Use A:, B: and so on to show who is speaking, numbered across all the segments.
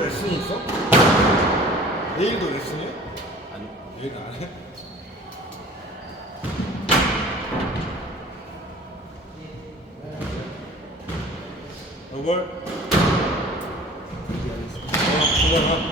A: 레슨 있어? 내일도 레슨이야?
B: 아니
A: 내일 안 해? 이걸
B: 이거 봐.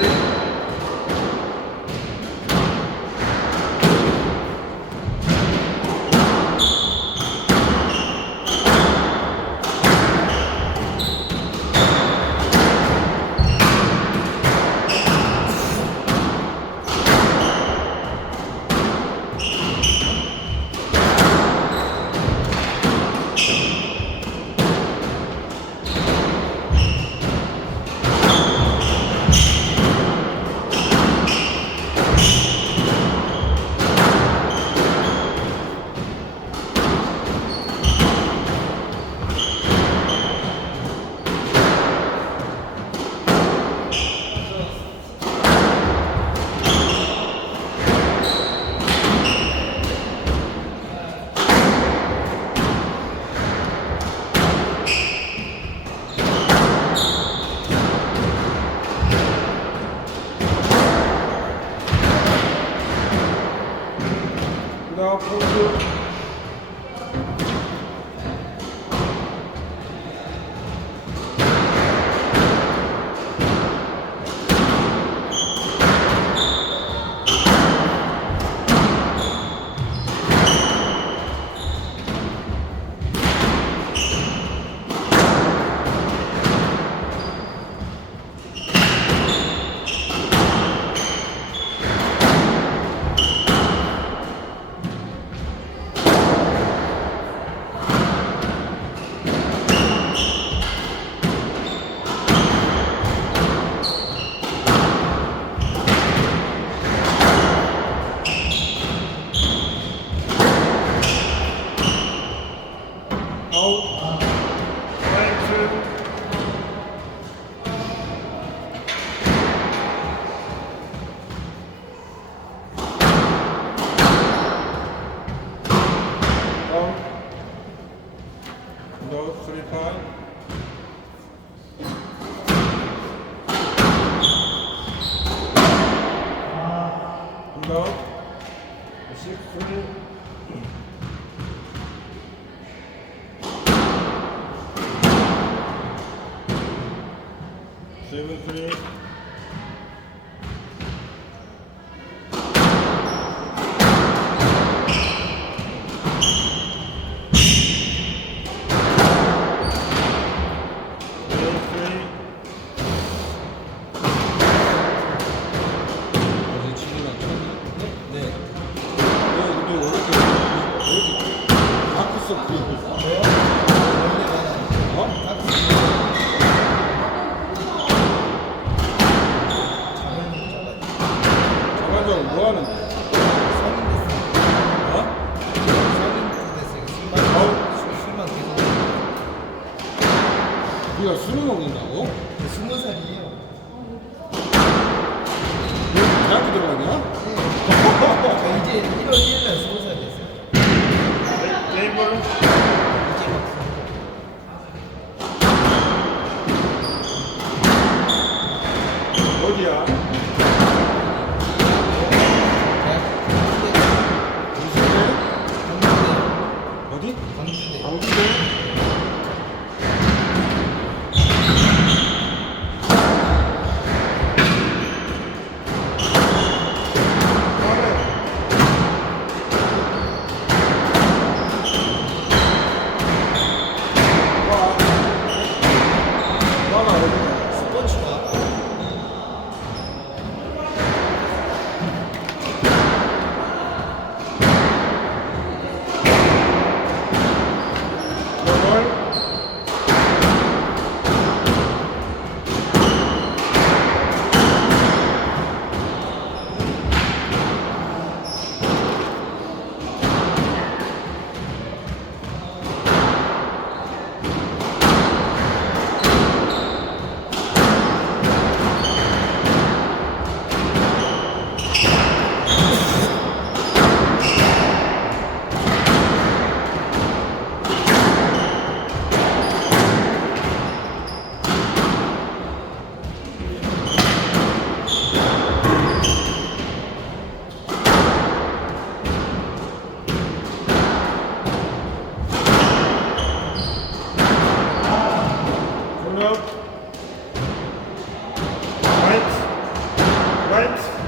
B: Thank you. 네가 술을 먹는다고?
C: 네, 스무 살이에요.
B: 너 대학교 들어가냐?
C: 네. 저 이제 1월 1일 날 스무 살 됐어요.
B: 네이버로. 네, current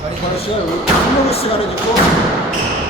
B: Vai para o chão, vamos
C: chegar de corpo.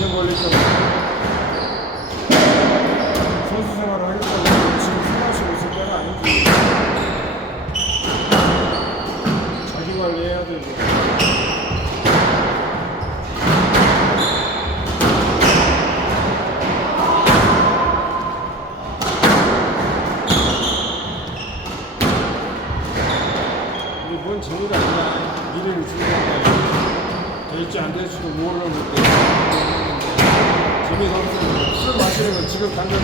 B: 전쟁
C: 걸리시다고
B: 선수 생활을 하겠다고 지금 생각하시고 있을 때가 아니지 자기 관리해야 되죠 마시는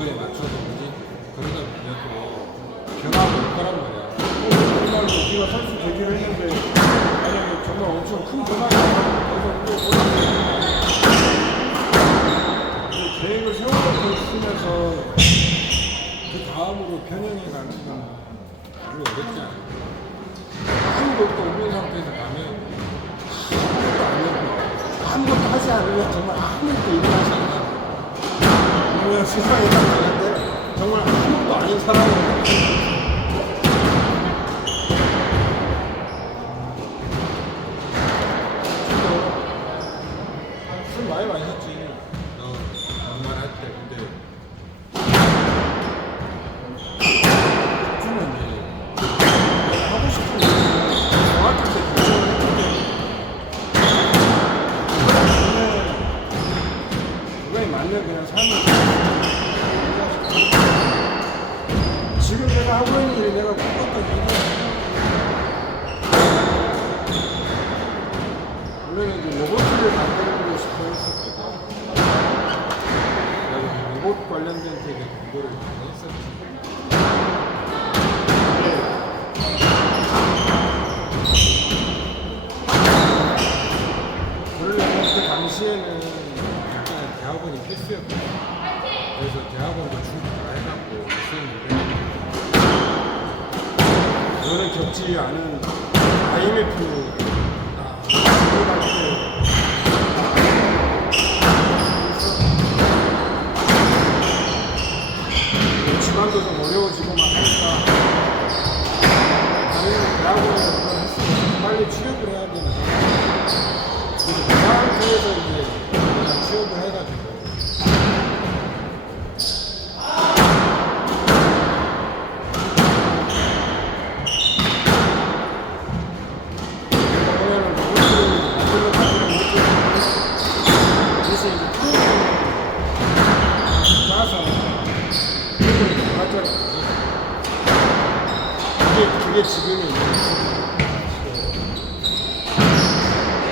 B: 그거에 맞춰서 뭐지 그러다 보면 또 변화가 올 거란 말이야 정말로 우리가 선수 되기로 했는데 만약에 정말 엄청 큰 변화가 나서 또이 계획을 세워놓고 있으면서 그 다음으로 변형해 가는 건 별로 어렵지 않아. 아무것도 없는 상태에서 가면 아무것도 안 하고 아무것도 하지 않으면 정말 아무것도 일어나지 않아. 그냥 세상에 딱 나갔는데 정말 아무것도 아닌 사람을 술 많이 마셨지. 너 연말할 때 근데 주는 이제 내가 하고 싶은 거 정확하게 결정을 했는데 그거에 그거에 맞는 그냥 삶을 지금 내가 하고 있는 일이 내가 꿈꿨던 일이야. 원래는 이제 로봇을 만들고 싶어 했었거든. 로봇 관련된 되게 공부를 많이 했었지. 원래는 그 당시에는 약간 대학원이 필수였거든. 그래서 대학원도 준비 다 해갖고 있었는데 너는 겪지 않은 IMF 집안도 좀 어려워지고 막 하니까. 나는 대학원에서 그걸 했으면 빨리 취업을 해야 되는 상황 그래서 그 상태에서 이제 그냥 취업을 해가지고 그러면은 로봇을 만들러 가지는 못했는데 대신 이제 프로그램을 짜서 프로그램을 가져라 그게 그게 지금의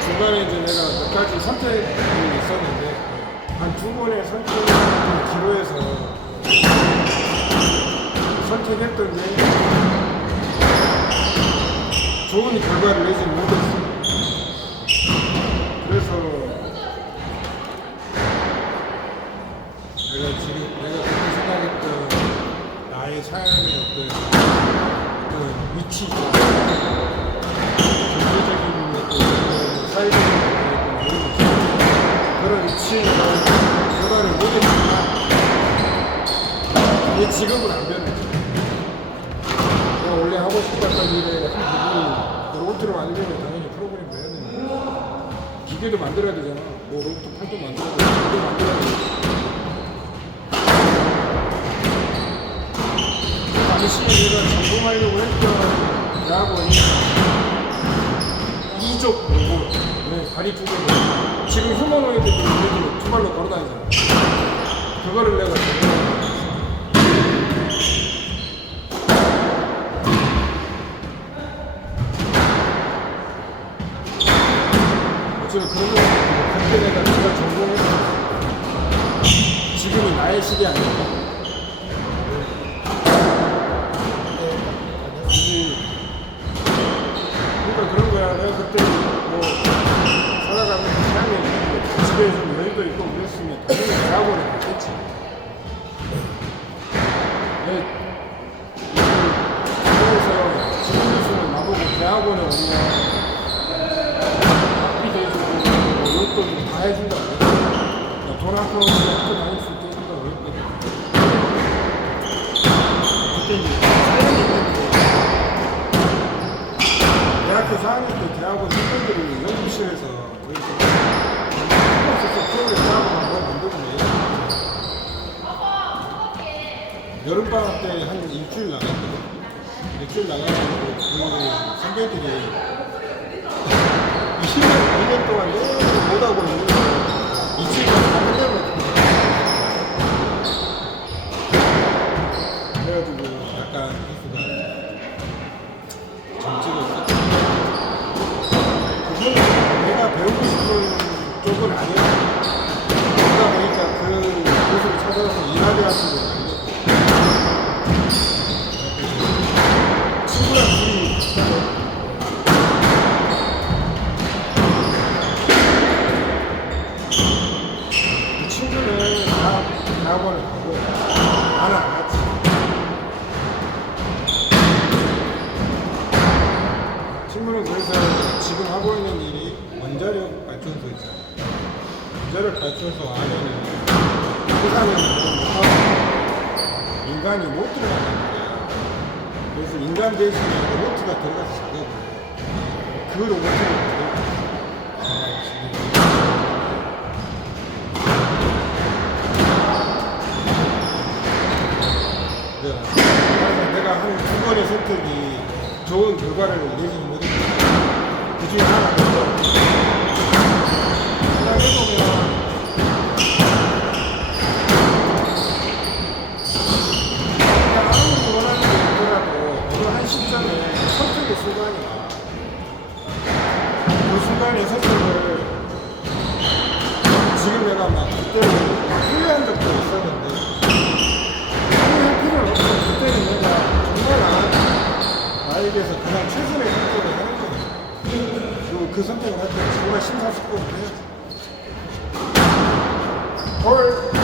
B: 중간에 이제 내가 몇 가지 선택이 있었는데 한 두 번의 선택을 기로해서 선택했던 게 좋은 결과를 내지 못했어. 그래서 내가 지금 내가 그렇게 생각했던 나의 삶의 어떤 어떤 위치 경제적인 어떤 사회적인 어떤 이런 거 그런 위치에 변화를 못했지만 내 직업은 안 변해. 내가 원래 하고 싶었던 일에 한 부분이 로봇을 만들려면 당연히 프로그램도 해야 되는 거야. 기계도 만들어야 되잖아. 뭐 로봇 팔도 만들어야 돼. 기계도 만들어야 돼. 당시 내가 전공하려고 했던 대학원이 이족 로봇, 네, 다리 두 개로 지금 휴머노이드도 우리도 두 발로 걸어 다니잖아. 그거를 내가 지금이 나의 시대. 이- 그러니까 그런 거야. 내가 그때 뭐 살아가면서 삶에 집에 좀 여유도 있고 그랬으면 당연히 대학원에 갔겠지. 내 그래서 지금 교수는 나보고 대학원에 오면 학비 대주고 뭐 이것도 다 해준다고. 돈 아까우면 학교 다닐 수 있게 해준다고 그랬거든. 그때 이제 사연이 있는데 대학교 4학년 때 대학원 선배들이 연구실에서 스포츠 프로그램 대학원 뭐 만들고 내 여름방학 때 한 일주일 나갔거든. 일주일 나가가지고 그 선배들이 20년, 2년 동안 너무 못하고 있는 거예요. 이 친구가 다 끝내면 그래가지고 약간 혜수가 정치가 있었고 그거는 내가 배우고 싶은 쪽은 아니야. 그러다 보니까 그 교수를 찾아가서 일하려 하는 건 아니고 친구랑 둘이 그 친구는 대학, 대학원을 가고 나는 안 갔지. 친구는 그래서 지금 하고 있는 일이 원자력 발전소 있잖아. 원자력 발전소 안에는 부산은 못하고 인간이 못 들어간단 말이야. 그래서 인간 대신에 로봇가 들어가서 작업을 해. 그 만들고 있어. 내가, 그래서 내가 한 두 번의 선택이 좋은 결과를 내지는 못했고 그 중에 하나가 생각해보면 내가 아무리 원하는 게 있더라도 어느 한 시점에 선택의 순간이 와. 그 순간의 선택을 지금 내가 막 그때 막 후회한 적도 있었는데 후회할 필요는 없어. 그때는 내가 정말 나, 나에 대해서 그냥 최선의 선택을 하는 거야. 그리고 그 선택을 할 때 정말 심사숙고를 해야지. 헐.